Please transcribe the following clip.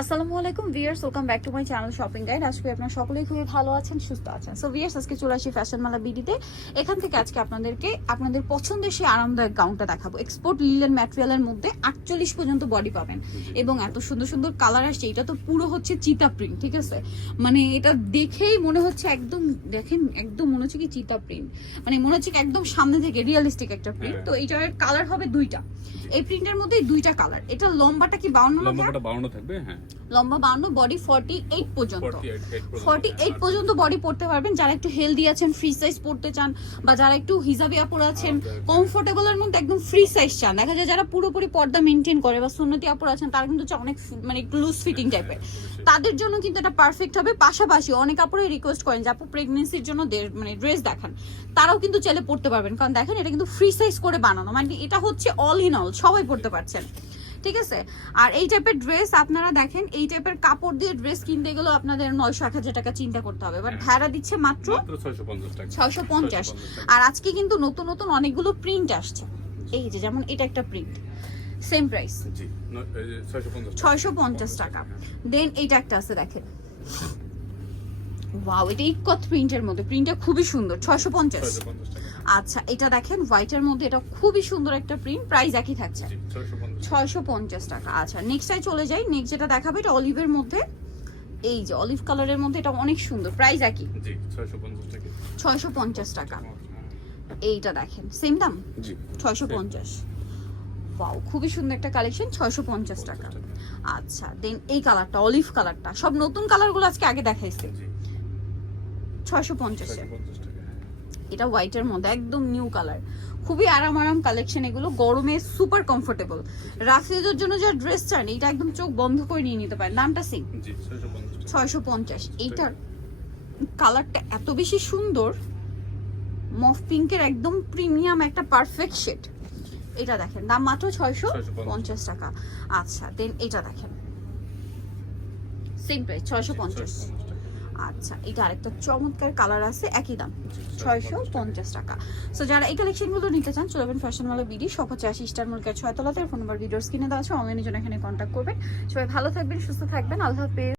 আসসালামু আলাইকুম viewers welcome back to my channel shopping guide. আজকে আপনারা সকলেই খুবই ভালো আছেন সুস্থ আছেন। সো ভিয়ার্স আজকে চলে আসি ফ্যাশন মালা বিডিতে এখান থেকে আজকে আপনাদেরকে আপনাদের পছন্দের সেই আরামদায়ক গাউনটা দেখাবো। এক্সপোর্ট লিলেন ম্যাটেরিয়ালের মধ্যে আটচল্লিশ পর্যন্ত বডি পাবেন। এবং এত সুন্দর সুন্দর কালার আসছে এটা তো পুরো হচ্ছে চিতা প্রিন্ট ঠিক আছে? মানে এটা দেখেই মনে হচ্ছে একদম দেখেন একদম মনে হচ্ছে কি চিতা প্রিন্ট মানে মনে হচ্ছে একদম সামনে থেকে রিয়েলিস্টিক একটা প্রিন্ট হ্যাঁ। তো এইটার কালার হবে দুইটা। এই প্রিন্টের মধ্যে দুইটা কালার এটা লম্বাটা কি বাউন্ন লম্বাটা বাউন্ন থাকবে হ্যাঁ। লম্বা বাউন্ন বডি ফর্টি এইট পর্যন্ত 48 ফর্টি এইট পর্যন্ত বডি পড়তে পারবেন। যারা একটু হেলদি আছেন ফ্রি সাইজ পড়তে চান বা যারা একটু হিজাবিয়া পরে আছেন কমফোর্টেবল এর মধ্যে একদম ফ্রি সাইজ চান। দেখা যায় যারা পুরোপুরি পর্দা মেনটেন করে বা সুন্নতি আপর আছেন তারা কিন্তু অনেক মানে একটু লুজ ফিটিং টাইপের তাদের জন্য কিন্তু এটা পারফেক্ট হবে। পাশাপাশি অনেক আপুরে রিকোয়েস্ট করেন যে আপু প্রেগনেন্সির জন্য মানে ড্রেস দেখান। তারাও কিন্তু চাইলে পড়তে পারবেন। কারণ দেখেন এটা কিন্তু ফ্রি সাইজ করে বানানো। মানে এটা হচ্ছে অল ইন অল সবাই পড়তে পারছেন। ঠিক আছে? আর এই টাইপের ড্রেস আপনারা দেখেন এই টাইপের কাপড় দিয়ে ড্রেস কিনতে গেলেও আপনাদের নয়শো এক হাজার টাকা চিন্তা করতে হবে। বাট ভাড়া দিচ্ছে মাত্র মাত্র 650 টাকা। ছয়শো পঞ্চাশ। আর আজকে কিন্তু নতুন নতুন অনেকগুলো প্রিন্ট আসছে। এই যে যেমন এটা একটা প্রিন্ট সেম প্রাইস জি ন- এই যে 650 টাকা। ছয়শো পঞ্চাশ টাকা। দেন এইটা একটা আছে দেখেন। ওয়াও এটা ইকত প্রিন্টের মধ্যে? প্রিন্টটা খুবই সুন্দর ছয়শো পঞ্চাশ। 650 আচ্ছা এটা দেখেন হোয়াইটের মধ্যে এটা খুবই সুন্দর একটা প্রিন্ট প্রাইস একই থাকছে। জি 650 ছয়শো পঞ্চাশ টাকা। আচ্ছা নেক্সটাই চলে যাই। নেক্সট যেটা দেখাবে এটা অলিভের মধ্যে। এই যে অলিভ কালারের মধ্যে এটা অনেক সুন্দর প্রাইস একই। জি 650 টাকা। ছয়শো পঞ্চাশ টাকা। এইটা দেখেন সেম দাম? জি ছয়শো পঞ্চাশ। ওয়াও খুবই সুন্দর একটা কালেকশন ছয়শো পঞ্চাশ টাকা। আচ্ছা দেন এই কালারটা অলিভ কালারটা সব নতুন কালারগুলো আজকে আগে দেখাইছে। ছয়শো পঞ্চাশে 650 টাকা হ্যাঁ। এটা হোয়াইটের মধ্যে একদম নিউ কালার খুবই আরাম আরাম কালেকশন এগুলো গরমে সুপার কমফোর্টেবল রাফিজের জন্য যা ড্রেস চান এটা একদম চোখ বন্ধ করে নিয়ে নিতে পারেন। নামটা সেম জি 650 টাকা। ছয়শো পঞ্চাশ। এইটার কালারটা এত বেশি সুন্দর মফ পিঙ্কের একদম প্রিমিয়াম একটা পারফেক্ট শেড এটা দেখেন দাম মাত্র ছয়শো পঞ্চাশ টাকা। আচ্ছা দেন এটা দেখেন। সেম প্রাইস ছয়শো পঞ্চাশ। 650 টাকা আচ্ছা এটা আরেকটা চমৎকার কালার আছে একই দাম। ছয়শো পঞ্চাশ টাকা। সো যারা এই কালেকশনগুলো নিতে চান চলে যাবেন ফ্যাশন মালা বিডি সব হচ্ছে আশি স্টার মুলকের ছয়তলাতে। ফোন নাম্বার ভিডিও স্ক্রিনে দেওয়া আছে অনলাইনে জন্য এখানে কন্ট্যাক্ট করবেন। সবাই ভালো থাকবেন সুস্থ থাকবেন আল্লাহ হাফেজ।